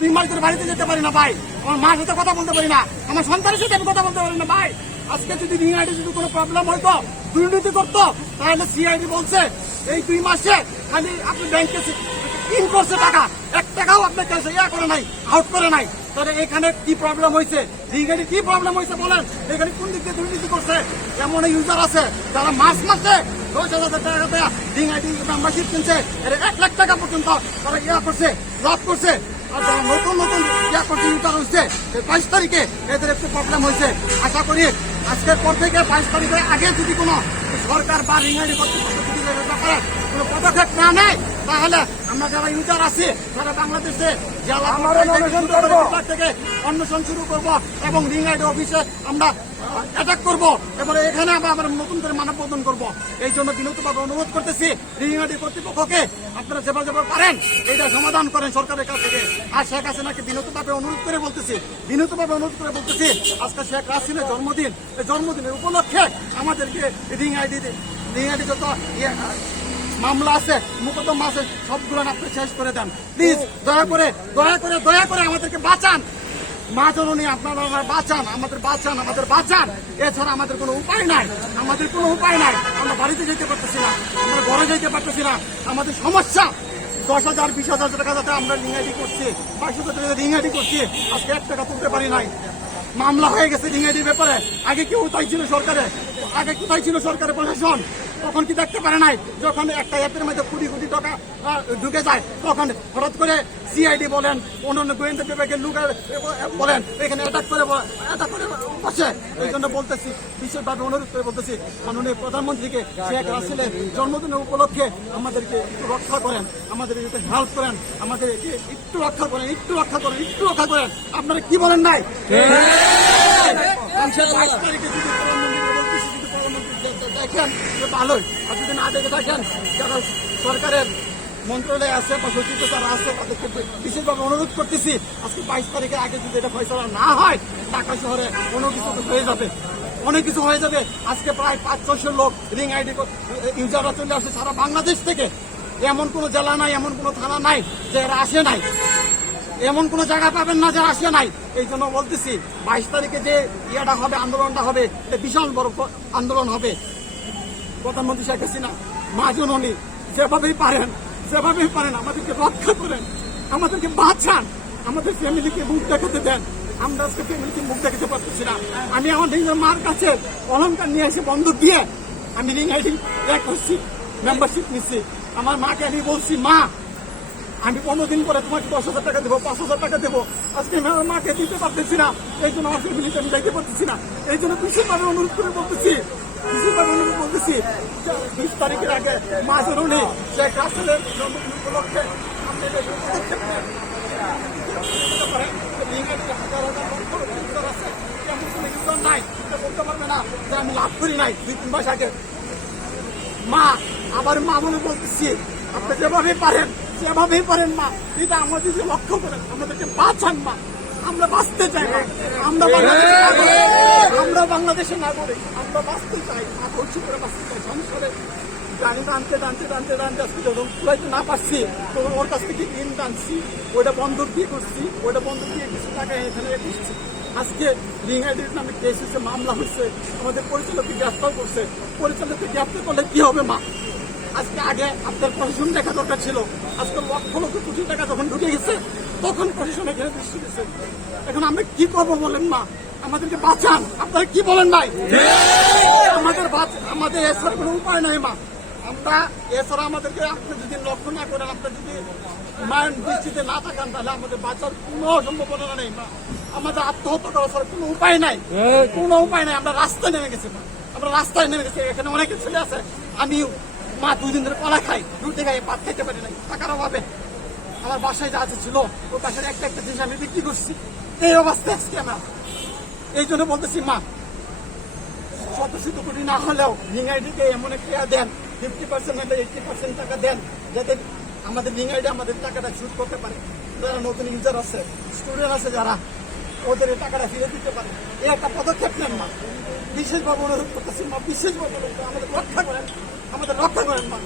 3 মাস ধরে বাড়িতে যেতে পারি না ভাই, আমার মার সাথে কথা বলতে পারি না, আমার সন্তানের সাথে আমি কথা বলতে পারি না ভাই। আজকে যদি রিংআইডি যদি কোনো প্রবলেম হয়তো, দুর্নীতি করতো, তাহলে সিআইডি বলছে এই 2 মাসে খালি আপনি ব্যাংকে ইন করছে টাকা, 1 টাকাও আপনার কাছে করে নাই, আউট করে নাই। তাহলে এখানে কি প্রবলেম হয়েছে, রিংআইডি কি প্রবলেম হয়েছে বলেন? এখানে কোন দিক দিয়ে দুর্নীতি করছে? এমন ইউজার আছে যারা মাস মাসে 10,000 টাকা দেয়া রিংআইডি মেম্বারশিপ কিনছে, 1 লাখ টাকা পর্যন্ত তারা করছে, লাভ করছে। আর যারা নতুন নতুন করছে ইউজার হচ্ছে, 22 তারিখে এদের একটু প্রবলেম হয়েছে। আশা করি আজকের পর থেকে 22 তারিখের আগে যদি কোনো সরকার বা রিংআইডি কর্তৃপক্ষ যদি ব্যাপারে কোনো পদক্ষেপ না নেয়, তাহলে আমরা যারা ইউজার আছি সারা বাংলাদেশে জেলা থেকে অন্বেষণ শুরু করবো এবং রিংআইডি অফিসে আমরা অ্যাটাক করবো। এবারে এখানে আমরা নতুন করে মানববন্ধন করবো। এই জন্য বিনীতভাবে অনুরোধ করতেছি রিংআইডি কর্তৃপক্ষকে, আপনারা যেভাবে পারেন এটা সমাধান করেন সরকারের কাছ থেকে। আর শেখ হাসিনাকে বিনীতভাবে অনুরোধ করে বলতেছি, আজকে শেখ হাসিনার জন্মদিন, এই জন্মদিনের উপলক্ষে আমাদেরকে রিংআইডি যত মামলা আছে, মোকদ্দমা আছে, সবগুলো আপনি শেষ করে দেন প্লিজ। দয়া করে আমাদেরকে বাঁচান মা জননী, আপনারা বাঁচান, আমাদের বাঁচান। এছাড়া আমাদের কোনো উপায় নাই, আমরা বাড়িতে যেতে পারতেছি না, আমরা ঘরে যেতে পারতেছি না। আমাদের সমস্যা 10,000 20,000 টাকা যাতে আমরা রিংআইডি করছি, 22,000 টাকা রিংআইডি করছি, আজকে 1 টাকা তুলতে পারি নাই। মামলা হয়ে গেছে রিংআইডির ব্যাপারে। আগে কি কোথায় ছিল সরকারের প্রশাসন? তখন কি দেখতে পারে নাই? যখন একটা অ্যাপের মধ্যে কোটি কোটি টাকা ঢুকে যায়, তখন হঠাৎ করে সিআইডি বলেন, অন্যান্য গোয়েন্দা বিভাগের লোক বলেন, এখানে অ্যাটাক করে বসে। এই জন্য বলতেছি, বিশেষভাবে অনুরোধ করে বলতেছি মাননীয় প্রধানমন্ত্রীকে, শেখ হাসিনার জন্মদিনের উপলক্ষে আমাদেরকে একটু রক্ষা করেন, আমাদেরকে একটু হেল্প করেন, আমাদেরকে একটু রক্ষা করেন। আপনারা কি বলেন নাই? 22 তারিখে যদি দেখেন ভালোই, আর যদি না দেখে থাকেন যারা সরকারের মন্ত্রণালয়ে আছে বা সচিব যারা আছে তাদেরকে বিশেষভাবে অনুরোধ করতেছি, আজকে 22 তারিখের আগে যদি এটা ফয়সলা না হয়, ঢাকা শহরে অনেক কিছু হয়ে যাবে। আজকে প্রায় 500-600 লোক রিংআইডি ইউজাররা চলে আসে সারা বাংলাদেশ থেকে। এমন কোনো জেলা নাই, এমন কোনো থানা নাই যে এরা আসে নাই, এমন কোনো জায়গা পাবেন না যারা আসে নাই। এই জন্য বলতেছি 22 তারিখে যে হবে, আন্দোলনটা হবে, এটা বিশাল বড় আন্দোলন হবে। প্রধানমন্ত্রী শেখ হাসিনা, মা জননী, যেভাবেই পারেন আমাদেরকে রক্ষা করেন, আমাদেরকে বাঁচান, আমাদের ফ্যামিলিকে মুখ দেখাতে দেন। আমরা আজকে ফ্যামিলিকে মুখ দেখাতে পারতেছি না। আমি আমার নিজের মার কাছে অলংকার নিয়ে এসে বন্ধক দিয়ে আমি রিংআইডি করছি, মেম্বারশিপ নিচ্ছি। আমার মাকে আমি বলছি, মা আমি 15 দিন পরে তোমাকে 10,000 টাকা দেবো, 5,000 টাকা দেবো। আজকে আমার মাকে দিতে পারতেছি না, এই জন্য আমার ফ্যামিলিতে আমি যাইতে পারতেছি না। এই জন্য বিশেষভাবে অনুরোধ করে বলতেছি 20 তারিখের আগে মা জননী শেখ হাসিনার জন্মদিন উপলক্ষে বলতে পারবে না যে আমি লাভ করি নাই 2-3 মাস আগে। মা মনে বলতেছি, আপনি যেভাবেই পারেন মা, এটা আমাদেরকে লক্ষ্য করেন, আমাদেরকে বাঁচান মা। আমরা বাঁচতে চাই না, আমরা বাংলাদেশের নাগরিক, আমরা বাঁচতে চাই, ধৈর্য করে বাঁচতে চাই। সংসারে গাড়ি টানতে আজকে যখন কুলাইতে না পারছি, তখন ওর কাছ থেকে ঋণ টানছি, ওইটা বন্ধক দিয়ে কিছু টাকা এখানে করছি। আজকে রিংআইডির নামে কেস হয়েছে, মামলা হয়েছে, আমাদের পরিচালককে গ্রেফতার করছে। পরিচালককে গ্রেফতার করলে কি হবে মা? আজকে আগে আপনার প্রশাসন দেখা দরকার ছিল। আজকে লক্ষ কোটি টাকা যখন ঢুকে গেছে, তখন প্রশাসন এখানে দৃষ্টি দিচ্ছে। এখন আমরা কি করবো বলেন মা? আমাদেরকে বাঁচান। আপনারা কি বলেন ভাই? আমাদের এছাড়া কোনো উপায় নাই মা। এছাড়া আমাদেরকে আপনি যদি লক্ষ্য না করেন, আপনি যদি মায়ের দৃষ্টিতে না থাকেন, তাহলে আমাদের বাঁচার কোনো সম্ভাবনা নেই মা। আমাদের আত্মহত্যা করা ছাড়া কোনো উপায় নাই। আমরা রাস্তায় নেমে গেছি। এখানে অনেকে ছেলে আছে, আমি মা 2 দিন ধরে কলা খাই, রুটি খাই, ভাত খাইতে পারি নাই টাকার অভাবে। আমার বাসায় যা ছিল ওর পাশে একটা জিনিস আমি বিক্রি করছি। এই অবস্থায় আজকে আমার। এই জন্য বলতেছি মা, 100 কোটি না হলেও রিংআইডিকে এমন একটা দেন, 50% নাহলে 80% টাকা দেন, যাতে আমাদের রিংআইডি আমাদের টাকাটা শুট করতে পারে। যারা নতুন ইউজার আছে, স্টুডেন্ট আছে যারা, ওদের টাকাটা ফিরে দিতে পারে। এই একটা পদক্ষেপ নেন মা। বিশেষভাবে অনুরোধ করতেছি মা, আমাদের রক্ষা করেন মা।